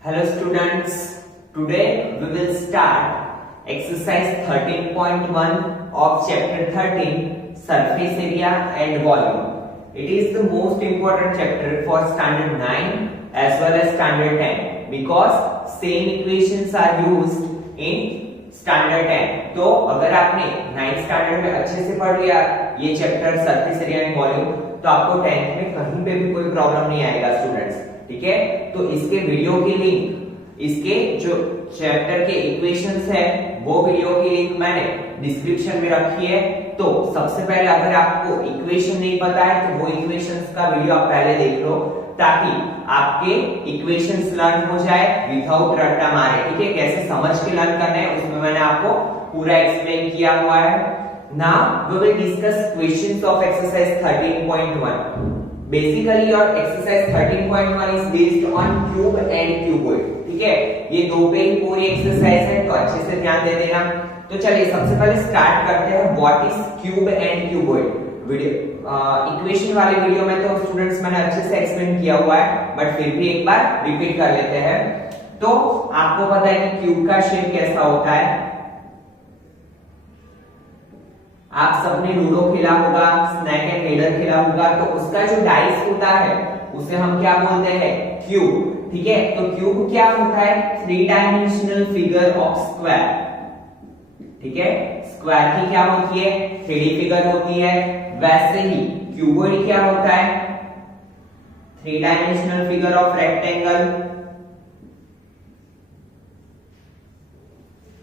Hello students, today we will start exercise 13.1 of chapter 13 surface area and volume. It is the most important chapter for standard 9 as well as standard 10 because same equations are used in standard 10. तो अगर आपने 9th standard में अच्छे से पढ़ लिया ये chapter surface area and volume तो आपको 10th में कहीं पे भी कोई प्रॉब्लम नहीं आएगा स्टूडेंट्स. ठीक है, तो इसके वीडियो की लिंक, इसके जो चैप्टर के इक्वेशंस है वो वीडियो की लिंक मैंने डिस्क्रिप्शन में रखी है. तो सबसे पहले अगर आपको इक्वेशन नहीं पता है तो वो इक्वेशंस का वीडियो आप पहले देख लो ताकि आपके इक्वेशंस लर्न हो जाए विदाउट रट्टा मारे. ठीक है, कैसे समझ के लर्न करना है उसमें मैंने आपको पूरा एक्सप्लेन किया हुआ है. Now we will discuss questions of exercise 13.1. Basically your exercise 13.1 is based on cube and cuboid. ठीक है, ये दो पे ही पूरी एक्सरसाइज है तो अच्छे से ध्यान दे देना. तो चलिए सबसे पहले स्टार्ट करते हैं what is cube and cuboid. Video equation वाले वीडियो में तो स्टूडेंट्स मैंने अच्छे से एक्सप्लेन किया हुआ है बट फिर भी एक बार रिपीट कर लेते हैं. तो आपको पता है कि क्यूब का शेप कैसा होता है. आप सबने लूडो खेला होगा, स्नैक एंड लेडर खेला होगा, तो उसका जो डाइस होता है उसे हम क्या बोलते हैं, क्यूब. ठीक है, तो क्यूब क्या होता है, 3 डायमेंशनल फिगर ऑफ स्क्वायर. ठीक है, स्क्वायर की क्या होती है, 3D फिगर होती है. वैसे ही क्यूबॉइड क्या होता है, 3 डायमेंशनल फिगर ऑफ रेक्टेंगल.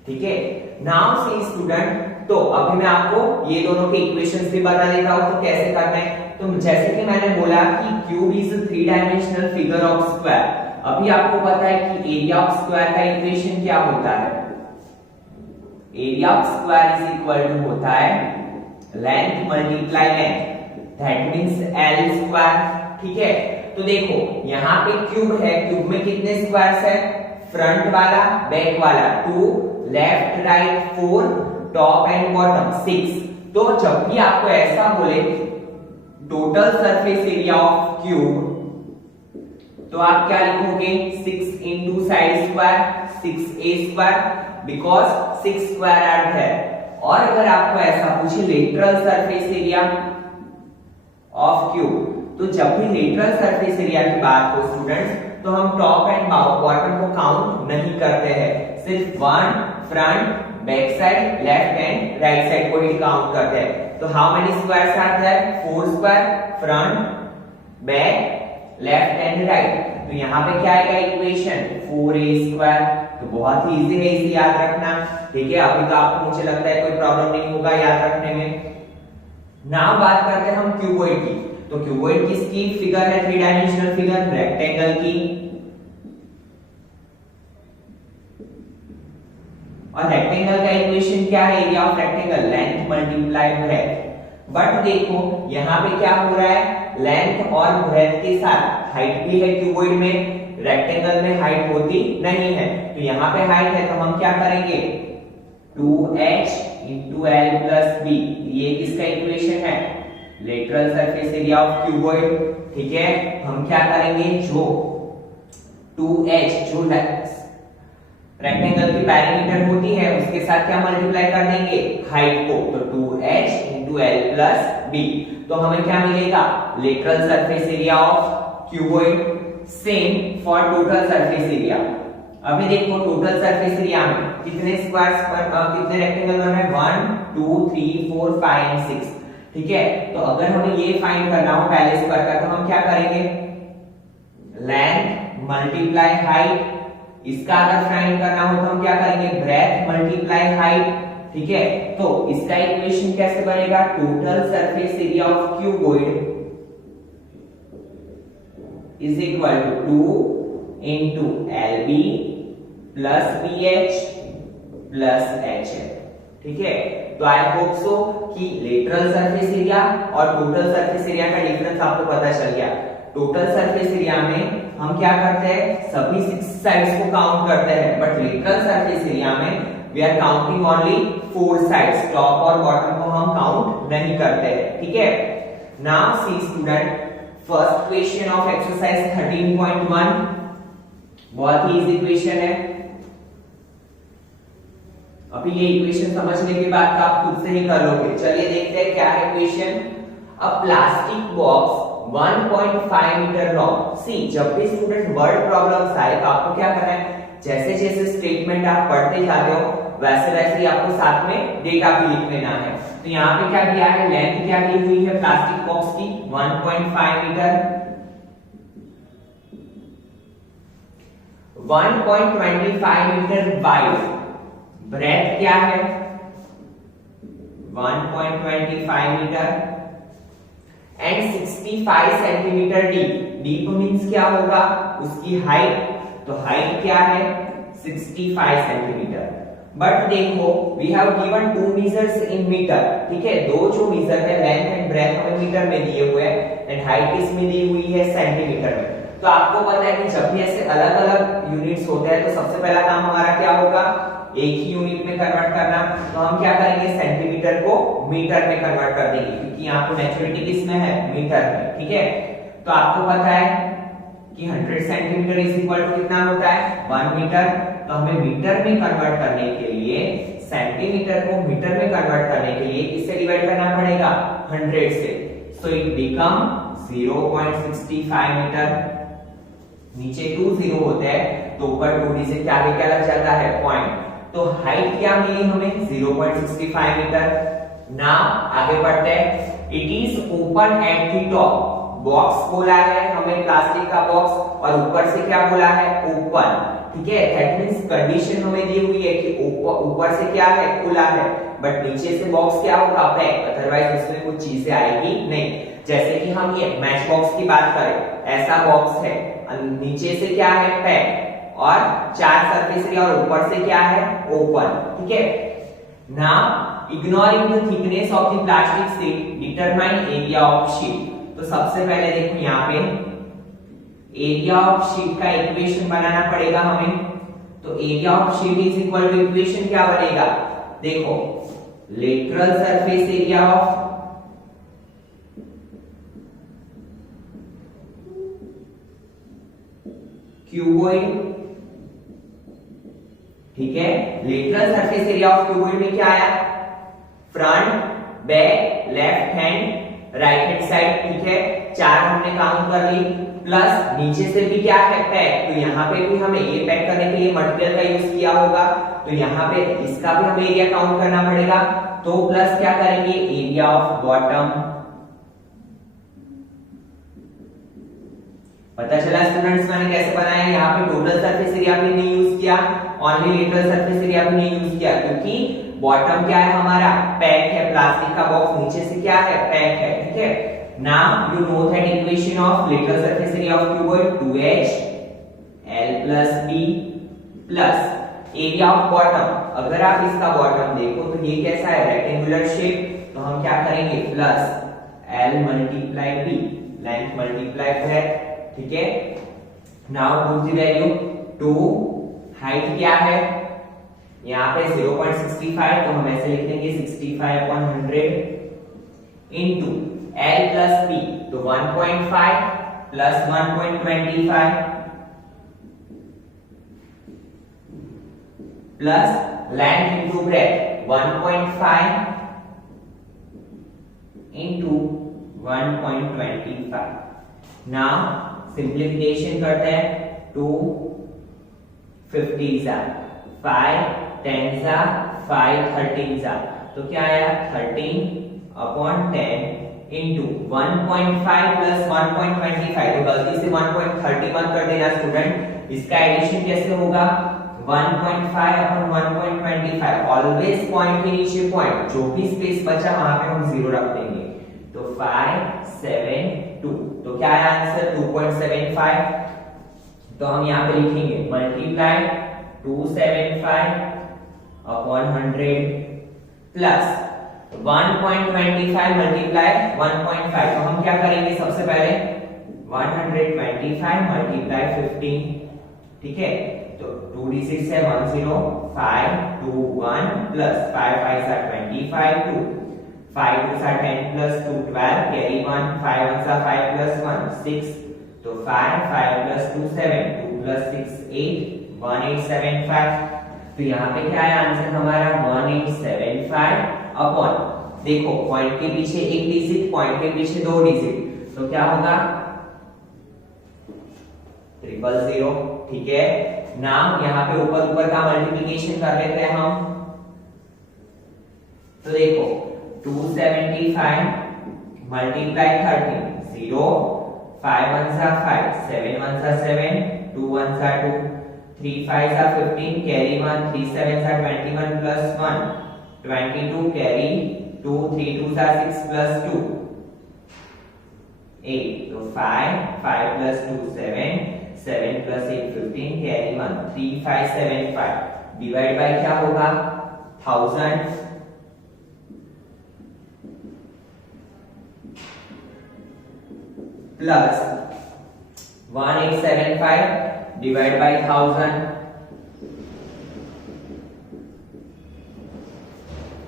ठीक है, नाउ सी स्टूडेंट, तो अभी मैं आपको ये दोनों के इक्वेशंस भी बता देता हूं तो कैसे करना है. तो जैसे कि मैंने बोला कि cube is 3 dimensional figure of square. अभी आपको पता है कि एरिया ऑफ स्क्वायर का इक्वेशन क्या होता है, area of square is equal to होता है length multiply length, that means L square. ठीक है, तो देखो यहां पे क्यूब है, क्यूब में कितने स्क्वायर्स है, फ्रंट वाला, बैक वाला 2, left right 4, top and bottom 6. तो जब भी आपको ऐसा बोले total surface area of cube तो आप क्या लिखोगे, 6 into side square 6a square because 6 square are there. और अगर आपको ऐसा पूछे lateral surface area of cube तो जब भी लेटरल सरफेस एरिया की बात हो स्टूडेंट्स तो हम टॉप एंड बॉटम को काउंट नहीं करते हैं, सिर्फ 1 front, back side, left and right side को ही काउंट करते हैं. तो how many squares are there, 4 square, front, back, left and right. तो यहाँ पे क्या आएगा इक्वेशन, 4a स्क्वायर. तो बहुत ही इजी है, इसे याद रखना. ठीक है, अभी तो आपको मुझे लगता है कोई प्रॉब्लम नहीं होगा याद रखने में. नाउ बात करते हैं हम क्यूबॉइड की. तो क्यूबॉइड किसकी फिगर है, 3 डायमेंशनल फिगर रेक्टेंगल की. और रेक्टेंगल का इक्वेशन क्या है, area of rectangle length multiply breath. But देखो यहाँ पे क्या हो रहा है, लेंथ और ब्रेथ के साथ हाइट भी है क्यूबॉइड में, रेक्टेंगल में हाइट होती नहीं है. तो यहाँ पे हाइट है तो हम क्या करेंगे, 2h into L plus B. ये किसका इक्वेशन है, lateral surface area of cuboid. ठीक है, हम क्या करेंगे, जो 2h जो रेक्टेंगल की पैरामीटर होती है उसके साथ क्या मल्टीप्लाई कर देंगे, हाइट को. तो 2h into L plus B. तो हमें क्या मिलेगा, lateral surface area of cuboid. Same for total surface area. अभी देखो टोटल सरफेस एरिया में कितने स्क्वायर्स पर कितने रेक्टेंगल बन रहे हैं, 1 2 3 4 5 एंड 6. ठीक है, तो अगर हमें ये फाइंड करना हो पहले स्क्वायर का तो हम क्या करेंगे, लेंथ मल्टीप्लाई हाइट. इसका अगर फाइंड करना हो तो हम क्या करेंगे, ब्रेथ मल्टीप्लाई हाइट. ठीक है, तो इसका इक्वेशन कैसे बनेगा, total surface area of cuboid is equal to 2 into L plus BH plus HL. ठीक है, तो आई होप सो कि लेटरल सरफेस एरिया और टोटल सरफेस एरिया का डिफरेंस आपको पता चल गया. टोटल सरफेस एरिया में हम क्या करते हैं, सभी 6 साइड्स को काउंट करते हैं, बट लेटरल सरफेस एरिया में we are counting only 4 sides, top और बॉटम को हम काउंट नहीं करते हैं. ठीक है, now see student, first question of exercise 13.1. बहुत ही इजी इक्वेशन है। अभी ये इक्वेशन समझने के बाद आप खुद से ही कर लोगे। चलिए देखते हैं क्या है equation. A plastic box 1.5 metre long. See, जब भी स्टूडेंट वर्ड प्रॉब्लम्स आए तो आपको क्या करना है, जैसे जैसे स्टेटमेंट आप पढ़ते जाते हो वैसे वैसे ही आपको साथ में डेटा भी लिख लेना है। तो यहाँ पे क्या दिया है, लेंथ क्या दी हुई है प्लास्टिक बॉक्स की 1.5 मीटर, 1.25 मीटर वाइड, ब्रेथ क्या है 1.25 metre and 65 centimetre deep. Deep means क्या होगा, उसकी हाइट, तो हाइट क्या है 65 सेंटीमीटर। बट देखो we have given two measures in metre, ठीक है, दो जो मेजर है लेंथ एंड ब्रेथ हमें मीटर में दिए हुए हैं एंड हाइट इसमें दी हुई है सेंटीमीटर में। तो आपको पता है कि जब भी ऐसे अलग अलग यूनिट्स होते हैं तो सबसे पहला काम हमारा क्या होगा, एक ही यूनिट में कन्वर्ट करना। तो हम क्या करेंगे, सेंटीमीटर को मीटर में कन्वर्ट कर देंगे क्योंकि यहाँ पे मैच्योरिटी किसमें है, मीटर में, ठीक है। तो आपको पता है कि 100 सेंटीमीटर इज इक्वल टू कितना होता है 1 मीटर। तो हमें मीटर में कन्वर्ट करने के लिए, सेंटीमीटर को मीटर में कन्वर्ट करने के लिए किससे डिवाइड करना पड़ेगा, 100 से। So it become 0.65 metre. नीचे 2 0 होते हैं तो ऊपर 2 डिजिट के आगे क्या लग जाता है, पॉइंट। तो हाइट क्या मिली हमें 0.65 मीटर। नाउ आगे बढ़ते हैं। It is open at the top. Box बोला है हमें प्लास्टिक का बॉक्स और ऊपर से क्या बोला है, ओपन, ठीक है। दैट मींस कंडीशन हमें दी हुई है कि ऊपर से क्या है, खुला है, बट नीचे से बॉक्स क्या होगा, पैक, अदरवाइज उसमें कुछ चीजें आएगी नहीं। जैसे कि हम ये मैच बॉक्स की बात करें, ऐसा बॉक्स है, नीचे से क्या है, पैक, और 4 सरफेस एरिया और ऊपर से क्या है, ओपन, ठीक है। Now ignoring the thickness of the plastic sheet determine area of sheet. तो सबसे पहले देखो यहाँ पे एरिया ऑफ शीट का इक्वेशन बनाना पड़ेगा हमें। तो area of sheet is equal to, equation क्या बनेगा, देखो lateral surface area of cuboid, ठीक है। Lateral surface area of cuboid में क्या आया, front, back, left hand, right hand side, ठीक है, 4 हमने काउंट कर ली, प्लस नीचे से भी क्या है, पैक। तो यहाँ पे भी हमें ये पैक करने के लिए मटेरियल का यूज किया होगा, तो यहाँ पे इसका भी हमें एरिया काउंट करना पड़ेगा। तो प्लस क्या करेंगे, एरिया ऑफ बॉटम। पता चला स्टूडेंट्स मैंने कैसे बनाया, यहाँ पे टोटल सरफेस एरिया भी नहीं यूज किया, ओनली लेटरल सरफेस एरिया भी नहीं यूज किया, क्योंकि बॉटम क्या है हमारा, पैक है, प्लास्टिक का बॉक्स नीचे से क्या है, पैक है, ठीक है। Now you know that equation of lateral surface area of cuboid 2h l plus b plus area of bottom. अगर आप इसका बॉटम देखो तो ये कैसा है, रेक्टेंगुलर शेप, तो हम क्या करेंगे, plus l multiply b, length multiply breath, ठीक है। Now put the value 2, height क्या है यहाँ पे 0.65, तो हम ऐसे लिख देंगे 65/100 इनटू l प्लस b, तो 1.5 plus 1.25 plus length into breadth 1.5 into 1.25। Now simplification करते हैं, 2 50 जा 5 10 जा 5 13 जा, तो क्या आया 13/10 इंटू 1.5 प्लस 1.25, तो गलती से 1.30 मत कर देना स्टूडेंट, इसका एडिशन कैसे होगा 1.5/1.25, ऑलवेज पॉइंट के नीचे पॉइंट, जो भी स्पेस बचा वहां पे हम 0 रख देंगे, तो 572, तो क्या है आंसर 2.75। तो हम यहाँ पे लिखेंगे मल्टीप्लाई 275/100 प्लस 1.25 मल्टीप्लाई 1.5, तो हम क्या करेंगे सबसे पहले 125 मल्टीप्लाई 15, ठीक है, तो 2 डिजिट्स है 10521 प्लस 5 5 25 2 5 2 10 प्लस 2 12 कैरी 1 5 1 5 प्लस 1 6, तो 5 5 प्लस 2 7 2 प्लस 6 8 1875। तो यहाँ पे क्या है आंसर हमारा 1875 अपॉन, देखो पॉइंट के पीछे एक डिजिट, पॉइंट के पीछे दो डिजिट, तो क्या होगा 000। ठीक है, नाम यहाँ पे ऊपर ऊपर का मल्टीप्लिकेशन कर लेते हैं हम। तो देखो 275 multiply 13 0 5 1 5 7 1 7 2 1 2 3 5 15 carry 1 3 7 21 plus 1 22 carry 2 3 2 6 plus 2 8। तो 5 5 plus 2 7 7 plus 8 15 carry 1 3575 divide by क्या होगा 1000 प्लस 1875 डिवाइड बाय 1000।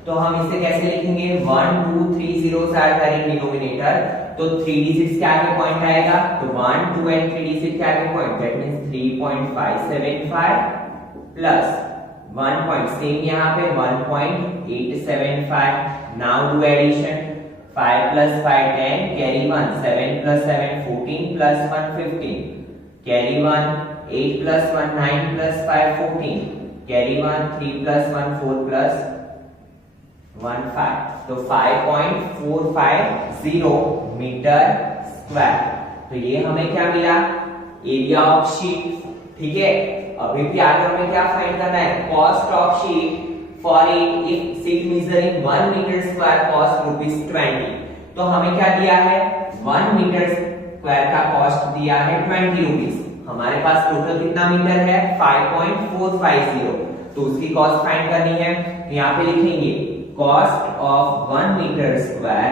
तो हम इसे कैसे लिखेंगे 1 2 3 zeros आर करेंगे डिनोमिनेटर, तो 3 डिजिट्स के आगे पॉइंट आएगा, तो 1 2 एंड 3 डिजिट के आगे point, that means 3.575 plus 1 point same यहाँ पे 1.875। Now do addition 5 plus 5 10 carry 1 7 plus 7 14 plus 1 15 carry 1 8 plus 1 9 plus 5 14 carry 1 3 plus 1 4 plus 1 5। तो 5.450 मीटर स्क्वायर। तो ये हमें क्या मिला एरिया ऑफ शीट। ठीक है, अभी भी आगे हमें क्या फाइंड करना है cost of sheet for it if sheet measuring 1 meter square cost ₹20। तो हमें क्या दिया है 1 मीटर स्क्वायर का कॉस्ट दिया है 20 रुपीस। हमारे पास टोटल कितना मीटर है 5.450, तो उसकी कॉस्ट फाइंड करनी है। तो यहाँ पे लिखेंगे cost of 1 metre square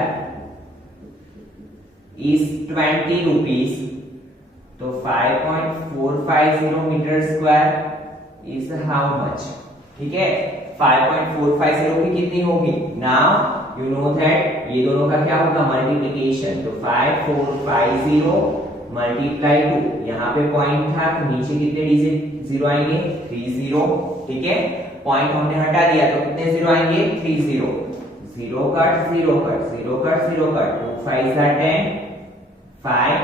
is 20 rupees. तो 5.450 metre square is how much. ठीक है, 5.450 की कितनी होगी, नाउ यू नो दैट ये दोनों का क्या होगा मल्टीप्लिकेशन। तो 5450 मल्टीप्लाई 2, यहाँ पे पॉइंट था तो नीचे कितने डिजिट जीरो आएंगे 30। ठीक है, पॉइंट हमने हटा दिया तो कितने जीरो आएंगे 30। 0 कट 0 कट 0 कट 0 कट 2 5 10 5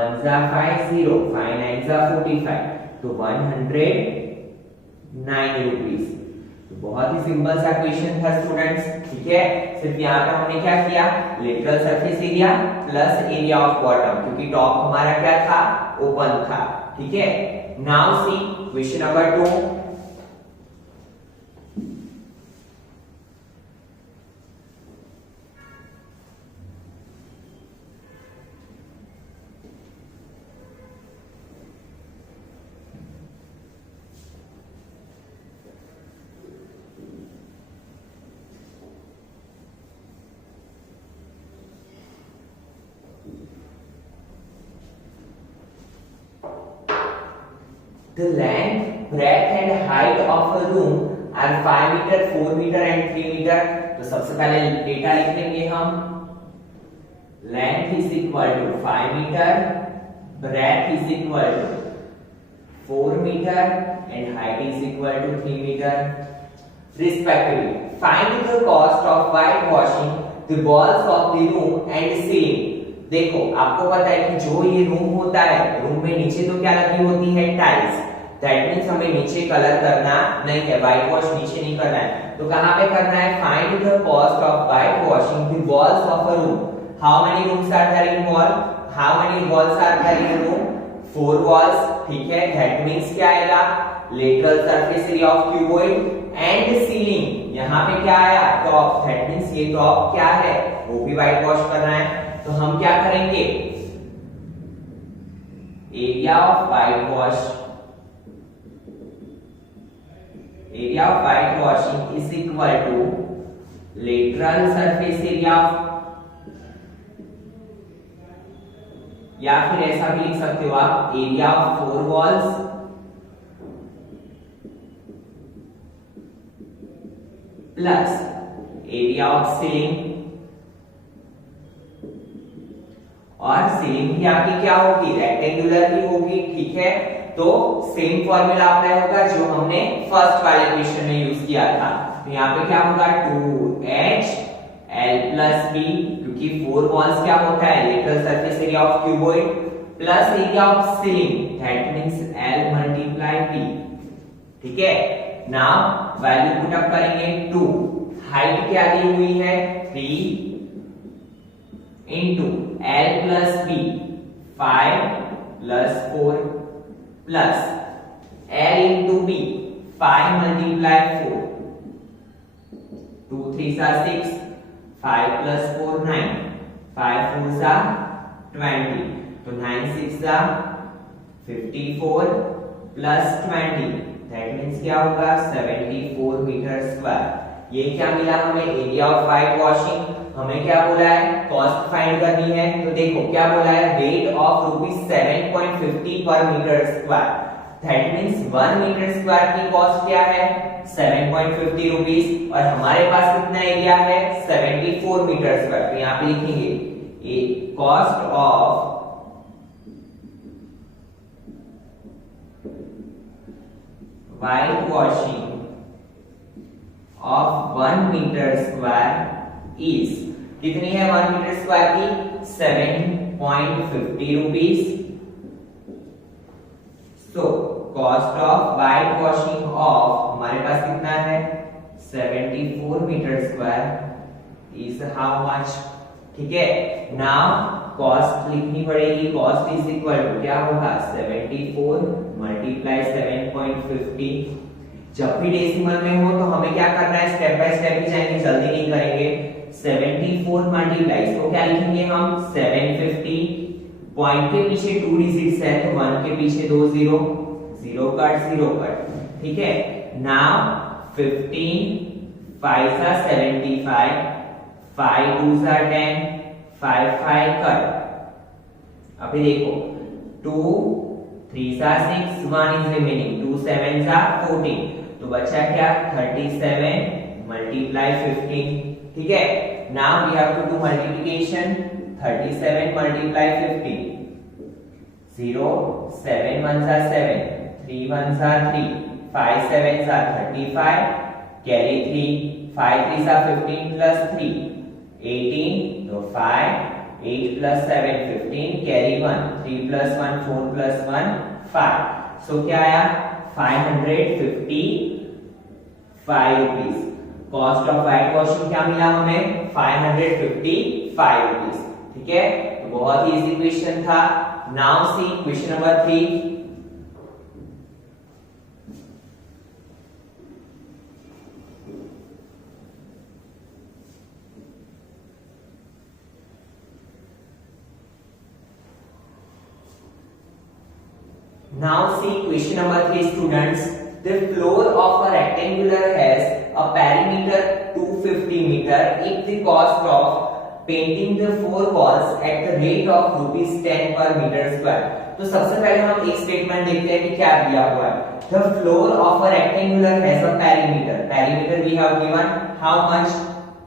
1 5 0 5 9 45, तो 109 रुपीस। तो बहुत ही सिंपल सा क्वेश्चन था स्टूडेंट्स। ठीक है, सिर्फ यहाँ पे हमने क्या किया lateral surface area plus area of bottom, क्योंकि टॉप हमारा क्या था ओपन था। ठीक है, now C question number 2। The length, breadth and height of a room are 5 meter, 4 meter and 3 meter। तो सबसे पहले डेटा लिख लेंगे हम। Length is equal to 5 meter, breadth is equal to 4 meter and height is equal to 3 meter respectively. Find the cost of whitewashing the walls of the room and ceiling। देखो आपको पता है कि जो ये रूम होता है, रूम में नीचे तो क्या लगी होती है टाइल्स, दैट मींस हमें नीचे कलर करना नहीं है, व्हाइट वॉश नीचे नहीं करना है। तो कहां पे करना है find the cost of whitewashing the walls of a room. How many rooms are there in wall, how many walls are there in room 4 walls. ठीक है, दैट मींस क्या आएगा lateral surface area of cuboid and ceiling, यहां पे क्या आया top, that means ये top क्या है वो भी व्हाइट वॉश करना है। तो हम क्या करेंगे area of whitewash, area of whitewashing is equal to lateral surface area of, या फिर ऐसा भी लिख सकते हो आप area of 4 walls plus area of ceiling और सीलिंग भी आपकी क्या होगी, रेक्टेंगुलर ही होगी, ठीक है। तो सेम फॉर्मूला अप्लाई होगा जो हमने फर्स्ट वाले इक्वेशन में यूज किया था। तो यहाँ पे क्या होगा 2h l प्लस b, क्योंकि 4 वॉल्स क्या होता है, lateral surface area of cuboid plus area of ceiling, that means l multiply b, ठीक है। नाउ वैल्यू पुट अप करेंगे 2, हाइट क्या दी हुई है 3 into l plus b 5 plus 4 plus l into b 5 multiply 4, 2 3s are 6, 5 plus 4 9, 5 4s are 20, तो 9 6s are 54 plus 20, that means क्या होगा 74 metre square. ये क्या मिला हमें, एरिया ऑफ वाइट वॉशिंग। हमें क्या बोला है, कॉस्ट फाइंड करनी है। तो देखो क्या बोला है, rate of ₹7.50 per metre square, that means 1 metre square की कॉस्ट क्या है 7.50 रुपीस, और हमारे पास कितना एरिया है 74 मीटर स्क्वायर। तो यहाँ पे लिखेंगे cost of whitewashing of 1 metre square is, कितनी है 1 मीटर स्क्वायर की 7.50 rupees. So cost of whitewashing of, हमारे पास कितना है 74 metre square is how much, ठीक है। नाउ कॉस्ट लिखनी पड़ेगी, कॉस्ट इज इक्वल टू क्या होगा 74 मल्टीप्लाई 7.50। जब भी डेसिमल में हो तो हमें क्या करना है, स्टेप बाय स्टेप ही जाएंगे, जल्दी नहीं करेंगे। 74 मल्टीप्लाई, इसको क्या लिखेंगे हम 750, पॉइंट के पीछे 2 डिजिट्स है तो 1 के पीछे 2 0, 0 कट, ठीक है। Now 15 5 are 75, 5 2s are 10, 5 5 cut. अभी देखो 2 3s are 6, 1 is remaining, 2 7s are 14, तो बचा क्या 37 मल्टीप्लाई 15, ठीक है। Now we have to do multiplication, 37 multiply 15, 0 7 1s are 7, 3 1s are 3, 5 7s are 35, carry 3, 5 3s are 15 plus 3 18, तो 5 8 plus 7 15, कैरी 1, 3 plus 1 4 plus 1 5, सो क्या आया 555 rupees. Cost of white washing क्या मिला हमें 555 रुपीस, ठीक है। तो बहुत ही इजी क्वेश्चन था। Now see question number 3। Now see question number 3 students. The floor of a rectangular has a perimeter 250 meter if the cost of painting the 4 walls at the rate of ₹10 per meter square. तो सबसे पहले हम एक statement देखते हैं कि क्या दिया हुआ है। The floor of a rectangular has a perimeter. Perimeter we have given how much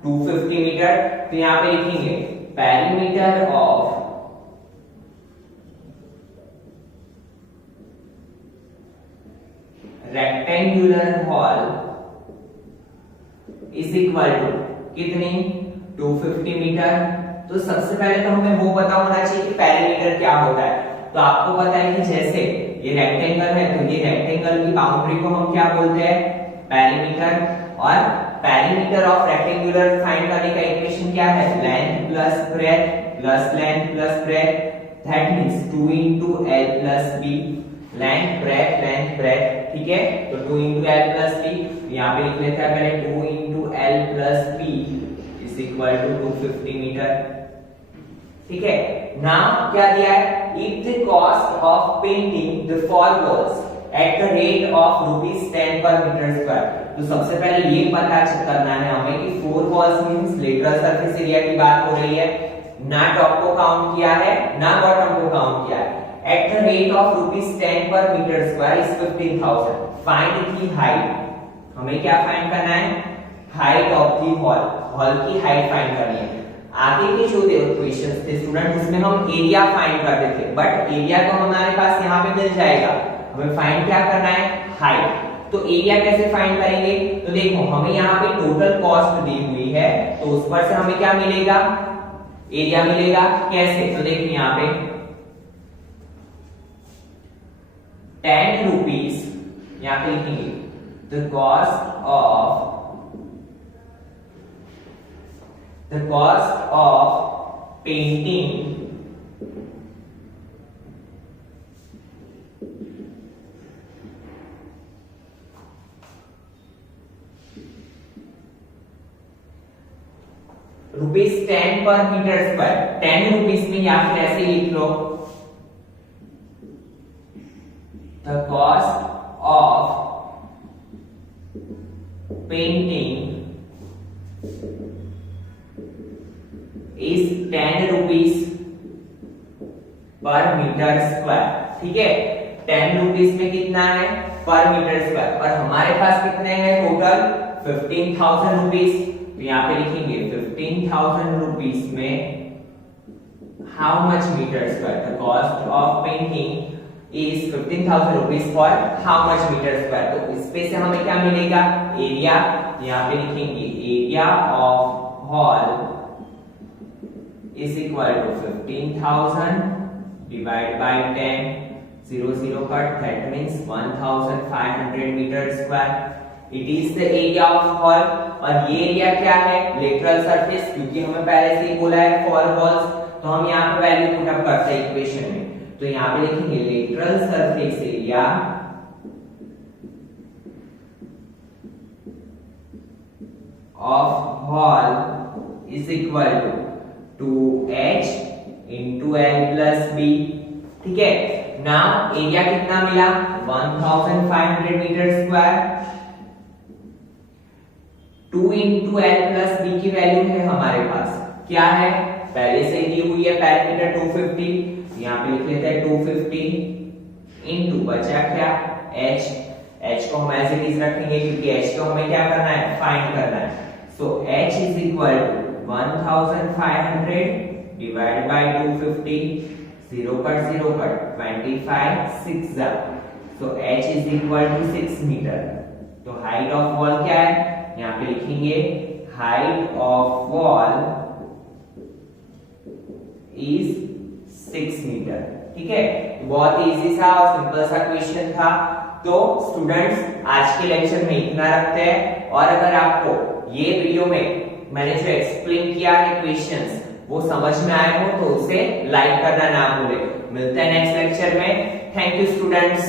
250 meter. तो यहाँ पे लिखेंगे perimeter of rectangular hall is equal to कितनी 250 मीटर। तो सबसे पहले तो हमें वो पता होना चाहिए कि पेरीमीटर क्या होता है। तो आपको पता है कि जैसे ये रेक्टेंगल है तो ये रेक्टेंगल की बाउंड्री को हम क्या बोलते हैं पेरीमीटर, और पेरीमीटर ऑफ रेक्टेंगुलर फाइंड करने का इक्वेशन क्या है length plus breadth plus length plus breadth, that means 2 into l plus b, length breadth, ठीक है। तो 2 into l plus b, यहाँ पे लिख लेते हैं पहले 2 into l plus b is equal to 250 metre, ठीक है। नाउ क्या दिया है, if the cost of painting the 4 walls at the rate of ₹10 per meter square। तो सबसे पहले ये पता करना है हमें कि 4 walls means lateral surface area की बात हो रही है, ना टॉप को काउंट किया है ना बॉटम को काउंट किया है। At the rate of ₹10 per meter square is 15,000. Find the height. हमें क्या फाइंड करना है, height of the hall, hall की हाइट फाइंड करनी है। आगे के जो क्वेश्चंस थे स्टूडेंट उसमें हम एरिया फाइंड करते थे, बट एरिया तो हमारे पास यहाँ पे मिल जाएगा, हमें फाइंड क्या करना है, हाइट। तो एरिया कैसे फाइंड करेंगे, तो देखो हमें यहाँ पे टोटल कॉस्ट दी हुई है, तो उस पर से हमें क्या मिलेगा, एरिया मिलेगा। कैसे, तो देखिए यहाँ पे 10 रुपीज, यहाँ पे लिखेंगे द कॉस्ट ऑफ पेंटिंग ₹10 पर मीटर स्क्वायर, 10 रुपीज में या फिर ऐसे लिख लो, the cost of painting is 10 rupees per metre square. ठीक है, 10 रुपीज में कितना है, पर मीटर स्क्वायर, और हमारे पास कितने हैं टोटल 15,000 रुपीज। तो यहाँ पे लिखेंगे 15,000 रुपीज में how much metre square, the cost of painting is 15,000 rupees for how much metre square. तो इस पे से हमें क्या मिलेगा, एरिया। यहाँ पे लिखेंगे area of hall is equal to 15,000 divide by 10, 0 0 cut, that means 1,500 metre square. It is the area of hall, और ये एरिया क्या है, लेटरल सरफेस, क्योंकि हमें पहले से ही बोला है फॉर वॉल्स, तो हम यहाँ पे वैल्यू पुट अप करते हैं इक्वेशन में। तो यहाँ पे लिखेंगे lateral surface area of hall is equal to 2h into l plus b। ठीक है, नाउ एरिया कितना मिला, 1,500 metre square. 2 into L plus B की वैल्यू है हमारे पास, क्या है, पहले से दी हुई है पैरामीटर 250, यहाँ पे लिख लेते हैं 250 इंटू बचा क्या, h को हम एज इट इज रखेंगे क्योंकि h को हमें क्या करना है, फाइंड करना है। So h is equal to 1,500 divide by 250, 0 cut 25 6 जा, so h is equal to 6 metre. तो हाइट ऑफ वॉल क्या है, यहाँ पे लिखेंगे height of wall is 6 metre. ठीक है, बहुत इजी सा और सिंपल सा क्वेश्चन था। तो स्टूडेंट्स आज के लेक्चर में इतना रखते हैं, और अगर आपको ये वीडियो में मैंने जो एक्सप्लेन किया है क्वेश्चंस वो समझ में आए हो तो उसे लाइक करना ना भूले। मिलते हैं नेक्स्ट लेक्चर में। Thank you students.